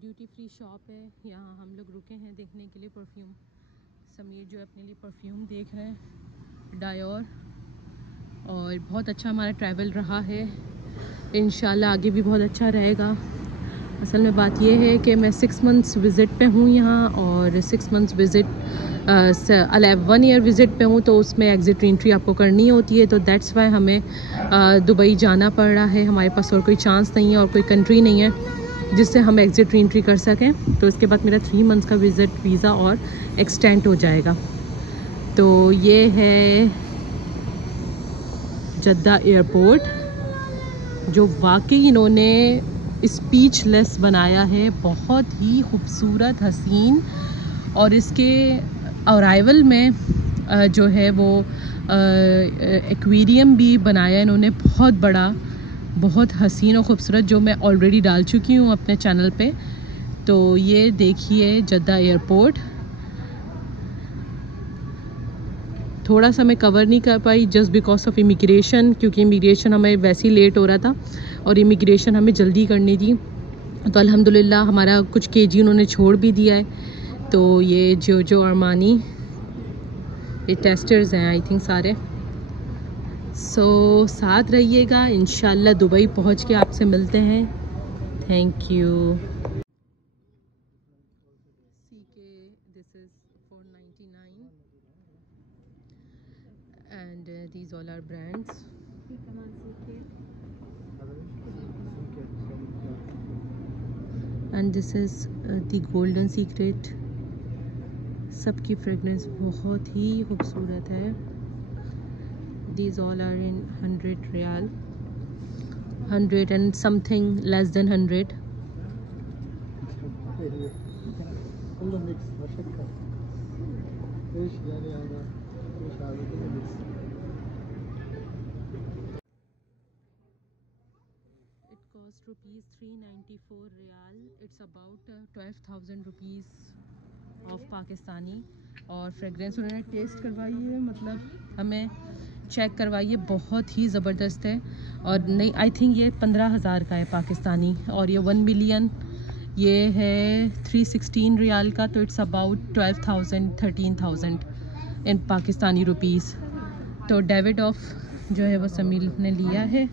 Duty free shop है, यहाँ हम लोग रुके हैं देखने के लिए परफ्यूम। समीर जो अपने लिए परफ्यूम देख रहे हैं, डायोर। और बहुत अच्छा हमारा ट्रैवल रहा है, इंशाल्लाह आगे भी बहुत अच्छा रहेगा। असल में बात यह है कि मैं 6 मंथ्स विज़िट पे हूँ यहाँ, और 6 मंथ्स विज़िट 1 ईयर विज़िट पे हूँ, तो उसमें एग्ज़िट एंट्री आपको करनी होती है। तो दैट्स वाई हमें दुबई जाना पड़ रहा है। हमारे पास और कोई चांस नहीं है और कोई कंट्री नहीं है जिससे हम एग्ज़िट एंट्री कर सकें। तो इसके बाद मेरा 3 मंथ्स का विज़िट वीज़ा और एक्सटेंड हो जाएगा। तो ये है जद्दा एयरपोर्ट, जो वाकई इन्होंने स्पीचलेस बनाया है, बहुत ही खूबसूरत, हसीन। और इसके अराइवल में जो है वो एक्वेरियम भी बनाया इन्होंने, बहुत बड़ा, बहुत हसीन और ख़ूबसूरत, जो मैं ऑलरेडी डाल चुकी हूँ अपने चैनल पे। तो ये देखिए जद्दा एयरपोर्ट। थोड़ा सा मैं कवर नहीं कर पाई जस्ट बिकॉज ऑफ इमिग्रेशन, क्योंकि इमिग्रेशन हमें वैसे ही लेट हो रहा था और इमिग्रेशन हमें जल्दी करनी थी। तो अल्हम्दुलिल्लाह हमारा कुछ केजी उन्होंने छोड़ भी दिया है। तो ये जो अरमानी, ये टेस्टर्स हैं आई थिंक सारे। सो साथ रहिएगा, इंशाल्लाह दुबई पहुंच के आपसे मिलते हैं। Thank you. This is 499 and these all are brands. And this is the Golden Secret। सबकी फ्रेगनेंस बहुत ही खूबसूरत है। These all are in 100 riyal, 100 and something less than 100. It cost rupees 394 riyal. It's about 12,000 rupees of Pakistani. और fragrance उन्होंने test करवाई है, मतलब हमें चेक करवाइए, बहुत ही ज़बरदस्त है। और नहीं, आई थिंक ये 15,000 का है पाकिस्तानी, और ये 1 मिलियन ये है 316 रियाल का। तो it's about 12,000 13,000 in Pakistani rupees. तो डेविड ऑफ जो है वो समीर ने लिया है।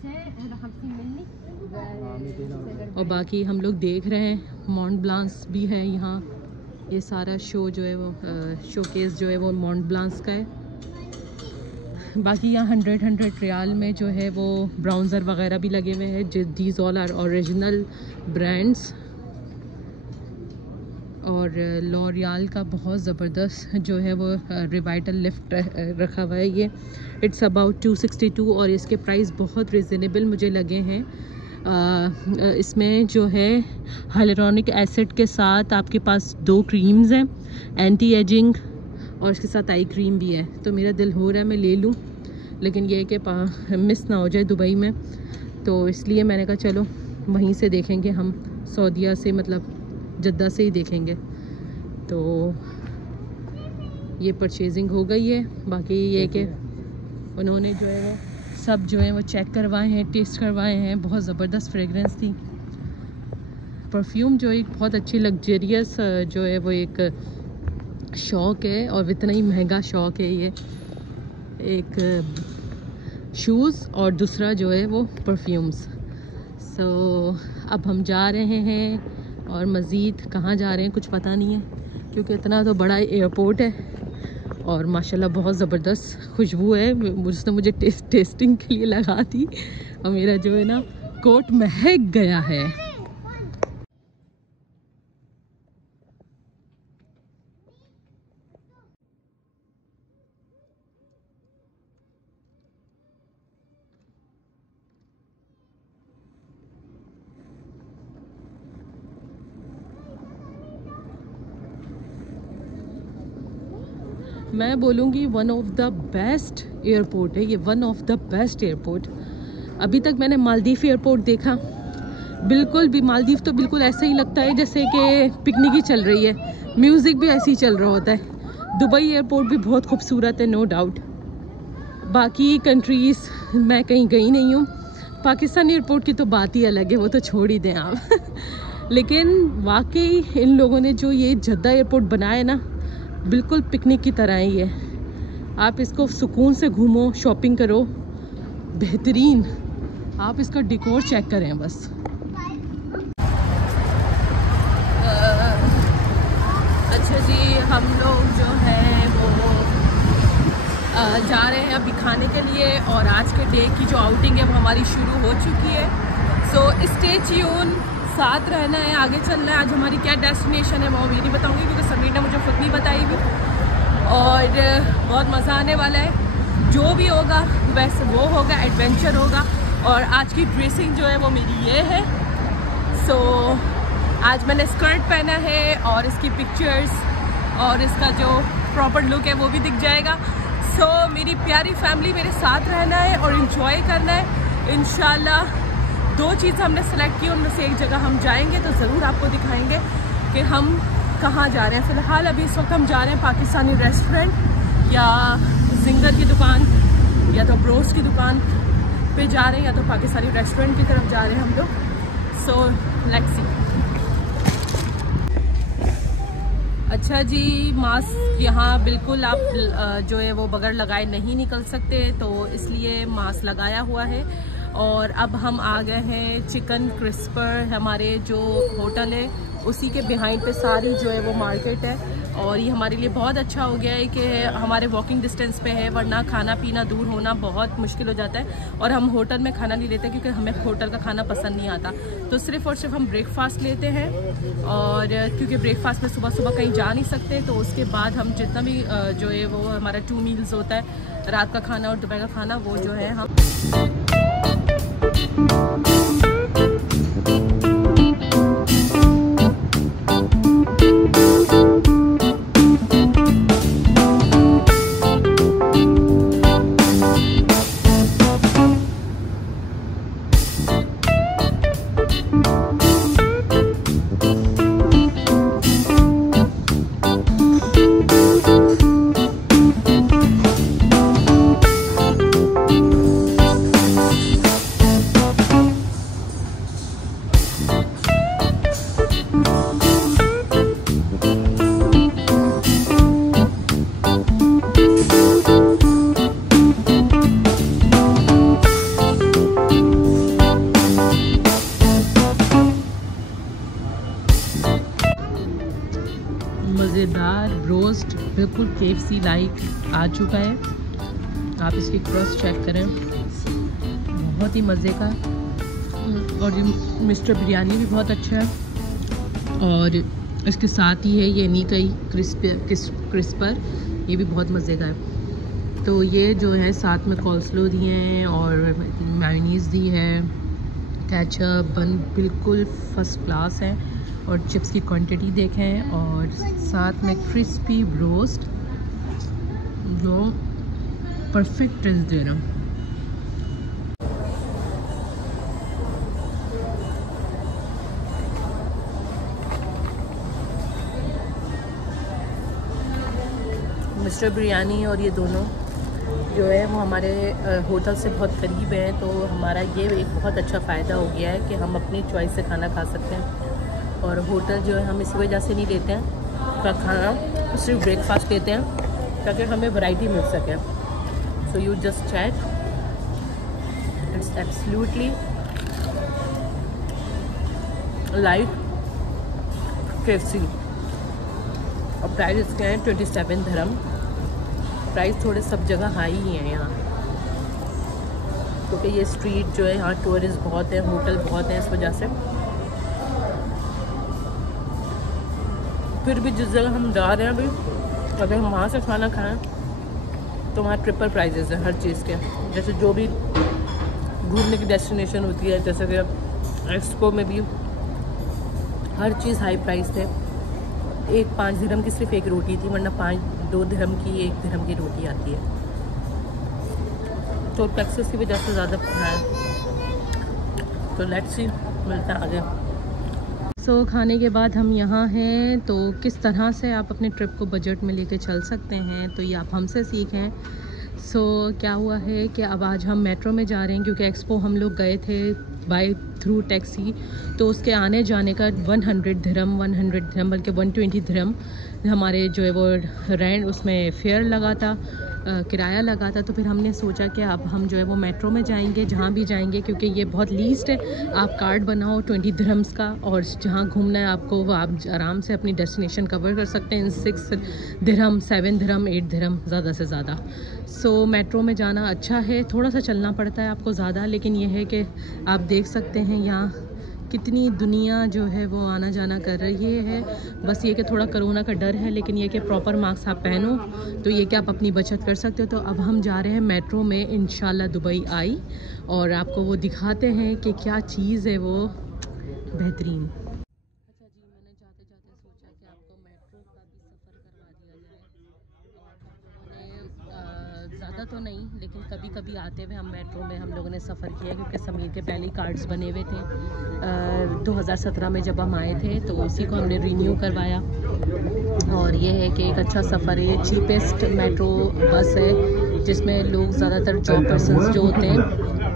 और बाकी हम लोग देख रहे हैं मॉन्ट ब्लांस भी है यहाँ। ये सारा शो जो है वो शोकेस जो है वो मॉन्ट ब्लांस का है। बाकी यहाँ 100 रियाल में जो है वो ब्राउज़र वगैरह भी लगे हुए हैं। These all are original brands. और लॉरियल का बहुत ज़बरदस्त जो है वो रिवाइटल लिफ्ट रखा हुआ है। ये इट्स अबाउट 262 और इसके प्राइस बहुत रिजनेबल मुझे लगे हैं। इसमें जो है हाइलुरोनिक एसिड के साथ आपके पास 2 क्रीम्स हैं, एंटी एजिंग, और इसके साथ आई क्रीम भी है। तो मेरा दिल हो रहा है मैं ले लूँ, लेकिन ये कि मिस ना हो जाए दुबई में। तो इसलिए मैंने कहा चलो वहीं से देखेंगे हम, सऊदीया से, मतलब जद्दा से ही देखेंगे। तो ये परचेजिंग हो गई है। बाकी ये कि उन्होंने जो है वो सब जो है वो चेक करवाए हैं, टेस्ट करवाए हैं। बहुत ज़बरदस्त फ्रेगरेंस थी। परफ्यूम जो एक बहुत अच्छी लग्जरियस जो है वो एक शौक़ है, और इतना ही महंगा शौक़ है ये। एक शूज़ और दूसरा जो है वो परफ्यूम्स। सो अब हम जा रहे हैं, और मज़ीद कहाँ जा रहे हैं कुछ पता नहीं है, क्योंकि इतना तो बड़ा एयरपोर्ट है। और माशाल्लाह बहुत ज़बरदस्त खुशबू है, उसने मुझे टेस्टिंग के लिए लगा दी, और मेरा जो है ना कोट महक गया है। मैं बोलूँगी one of the best airport है ये, one of the best airport. अभी तक मैंने मालदीव एयरपोर्ट देखा, बिल्कुल भी मालदीव तो बिल्कुल ऐसे ही लगता है जैसे कि पिकनिक ही चल रही है, म्यूज़िक भी ऐसे ही चल रहा होता है। दुबई एयरपोर्ट भी बहुत खूबसूरत है, नो डाउट। बाकी कंट्रीज़ मैं कहीं गई नहीं हूँ। पाकिस्तान एयरपोर्ट की तो बात ही अलग है, वो तो छोड़ ही दें आप। लेकिन वाकई इन लोगों ने जो ये जद्दा एयरपोर्ट बनाया ना, बिल्कुल पिकनिक की तरह ही है। आप इसको सुकून से घूमो, शॉपिंग करो, बेहतरीन। आप इसका डेकोर चेक करें बस। अच्छा जी, हम लोग जो है वो जा रहे हैं अभी खाने के लिए, और आज के डे की जो आउटिंग है वो हमारी शुरू हो चुकी है। सो स्टे ट्यून, साथ रहना है, आगे चलना है। आज हमारी क्या डेस्टिनेशन है वो भी नहीं बताऊंगी क्योंकि समीर ने मुझे खुद नहीं बताई भी, और बहुत मज़ा आने वाला है। जो भी होगा वैसे वो होगा, एडवेंचर होगा। और आज की ड्रेसिंग जो है वो मेरी ये है। सो आज मैंने स्कर्ट पहना है, और इसकी पिक्चर्स और इसका जो प्रॉपर लुक है वो भी दिख जाएगा। सो मेरी प्यारी फैमिली, मेरे साथ रहना है और इन्जॉय करना है इंशाल्लाह। 2 चीज़ हमने सेलेक्ट की, उनमें से एक जगह हम जाएंगे तो ज़रूर आपको दिखाएंगे कि हम कहाँ जा रहे हैं। फ़िलहाल अभी इस वक्त हम जा रहे हैं पाकिस्तानी रेस्टोरेंट या जिंगर की दुकान या तो ब्रोस्ट की दुकान पे जा रहे हैं, या तो पाकिस्तानी रेस्टोरेंट की तरफ जा रहे हैं हम लोग। So let's see. अच्छा जी, मास्क यहाँ बिल्कुल आप जो है वो बगैर लगाए नहीं निकल सकते, तो इसलिए मास्क लगाया हुआ है। और अब हम आ गए हैं चिकन क्रिस्पर, हमारे जो होटल है उसी के बिहाइंड पे सारी जो है वो मार्केट है। और ये हमारे लिए बहुत अच्छा हो गया है कि हमारे वॉकिंग डिस्टेंस पे है, वरना खाना पीना दूर होना बहुत मुश्किल हो जाता है। और हम होटल में खाना नहीं लेते क्योंकि हमें होटल का खाना पसंद नहीं आता, तो सिर्फ़ और सिर्फ हम ब्रेकफास्ट लेते हैं। और क्योंकि ब्रेकफास्ट में सुबह सुबह कहीं जा नहीं सकते, तो उसके बाद हम जितना भी जो है वो हमारा 2 मील्स होता है, रात का खाना और दोपहर का खाना, वो जो है हम मज़ेदार ब्रोस्ट बिल्कुल KFC लाइक आ चुका है। आप इसकी क्रस्ट चेक करें, बहुत ही मज़े का। और ये मिस्टर बिरयानी भी बहुत अच्छा है, और इसके साथ ही है ये नीकई क्रिस्पर, ये भी बहुत मज़े का है। तो ये जो है साथ में कॉल्स्लो दिए हैं और मेयोनीज़ दी है, केचप, बन बिल्कुल फ़र्स्ट क्लास है, और चिप्स की क्वांटिटी देखें, और साथ में क्रिस्पी ब्रोस्ट जो परफेक्ट टेस्ट दे रहा। मिस्टर बिरयानी और ये दोनों जो है वो हमारे होटल से बहुत करीब हैं, तो हमारा ये एक बहुत अच्छा फ़ायदा हो गया है कि हम अपनी चॉइस से खाना खा सकते हैं। और होटल जो है हम इस वजह से नहीं लेते हैं का खाना, सिर्फ ब्रेकफास्ट लेते हैं ताकि हमें वैरायटी मिल सके। So you just check, it's absolutely like KFC। और प्राइस इसके हैं 27 दिरहम। प्राइस थोड़े सब जगह हाई ही हैं यहाँ, क्योंकि ये स्ट्रीट जो है यहाँ टूरिस्ट बहुत है, होटल बहुत हैं, इस वजह से। फिर भी जिस जगह हम जा रहे हैं अभी, अगर हम वहाँ से खाना खाएं तो वहाँ ट्रिपल प्राइजेज़ हैं हर चीज़ के। जैसे जो भी घूमने की डेस्टिनेशन होती है, जैसे कि एक्सपो में भी हर चीज़ हाई प्राइस थे। 5 दिरहम की सिर्फ एक रोटी थी, वरना 2 दिरहम की 1 दिरहम की रोटी आती है। तो टैक्सेस की वजह से ज़्यादा है। तो लेट्स सी, मिलता है आगे। सो खाने के बाद हम यहाँ हैं, तो किस तरह से आप अपने ट्रिप को बजट में लेके चल सकते हैं, तो ये आप हमसे सीखें। क्या हुआ है कि अब आज हम मेट्रो में जा रहे हैं क्योंकि एक्सपो हम लोग गए थे बाय थ्रू टैक्सी, तो उसके आने जाने का 100 दिरहम बल्कि 120 दिरहम हमारे जो है वो रेंट उसमें फेयर लगा था, किराया लगा था। तो फिर हमने सोचा कि अब हम जो है वो मेट्रो में जाएंगे जहाँ भी जाएंगे, क्योंकि ये बहुत लीस्ट है। आप कार्ड बनाओ 20 दिरहम्स का और जहाँ घूमना है आपको वो आप आराम से अपनी डेस्टिनेशन कवर कर सकते हैं। 6 दिरहम, 7 दिरहम, 8 दिरहम ज़्यादा से ज़्यादा। मेट्रो में जाना अच्छा है, थोड़ा सा चलना पड़ता है आपको ज़्यादा, लेकिन यह है कि आप देख सकते हैं यहाँ कितनी दुनिया जो है वो आना जाना कर रही है। बस ये कि थोड़ा कोरोना का डर है, लेकिन ये कि प्रॉपर मास्क आप पहनो तो ये कि आप अपनी बचत कर सकते हो। तो अब हम जा रहे हैं मेट्रो में, इंशाल्लाह दुबई आई, और आपको वो दिखाते हैं कि क्या चीज़ है वो बेहतरीन। अच्छा जी, मैंने जाते जाते सोचा कि आपको मेट्रो का भी सफ़र करवा दिया जाए। ज़्यादा तो नहीं, लेकिन कभी कभी आते हुए हम मेट्रो में हम लोगों ने सफ़र किया, क्योंकि समीर के पहले कार्ड्स बने हुए थे 2017 में जब हम आए थे, तो उसी को हमने रीन्यू करवाया। और ये है कि एक अच्छा सफ़र है, चीपेस्ट मेट्रो बस है जिसमें लोग ज़्यादातर जॉब पर्सनस जो होते हैं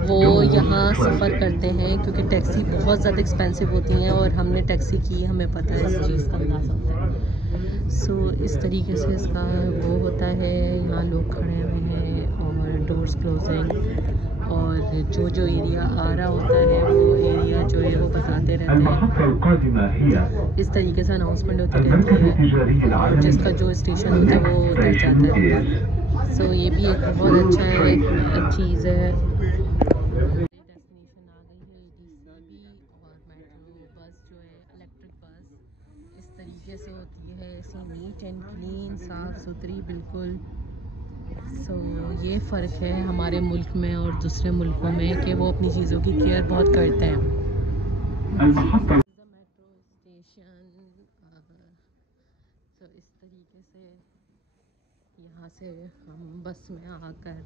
वो यहाँ सफ़र करते हैं, क्योंकि टैक्सी बहुत ज़्यादा एक्सपेंसिव होती हैं और हमने टैक्सी की, हमें पता है इस चीज़ का अंदाज़ा होता है। इस तरीके से इसका वो होता है, यहाँ लोग खड़े हुए हैं और डोर्स क्लोजिंग, और जो जो एरिया आ रहा होता है वो एरिया जो है वो बताते रहते हैं। इस तरीके से अनाउंसमेंट होती रहती है, जिसका जो स्टेशन होता है वो उधर जाता है। ये भी एक बहुत अच्छा है चीज़ है। डेस्टिनेशन आ गई है डीसीबी, और मेट्रो बस जो है इलेक्ट्रिक बस इस तरीके से होती है, ऐसी नीट एंड क्लीन, साफ़ सुथरी बिल्कुल। ये फ़र्क है हमारे मुल्क में और दूसरे मुल्कों में कि वो अपनी चीज़ों की केयर बहुत करते हैं। मेट्रो स्टेशन, इस तरीके से यहाँ से हम बस में आकर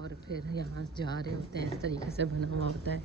और फिर यहाँ जा रहे होते हैं, इस तरीके से बना हुआ होता है।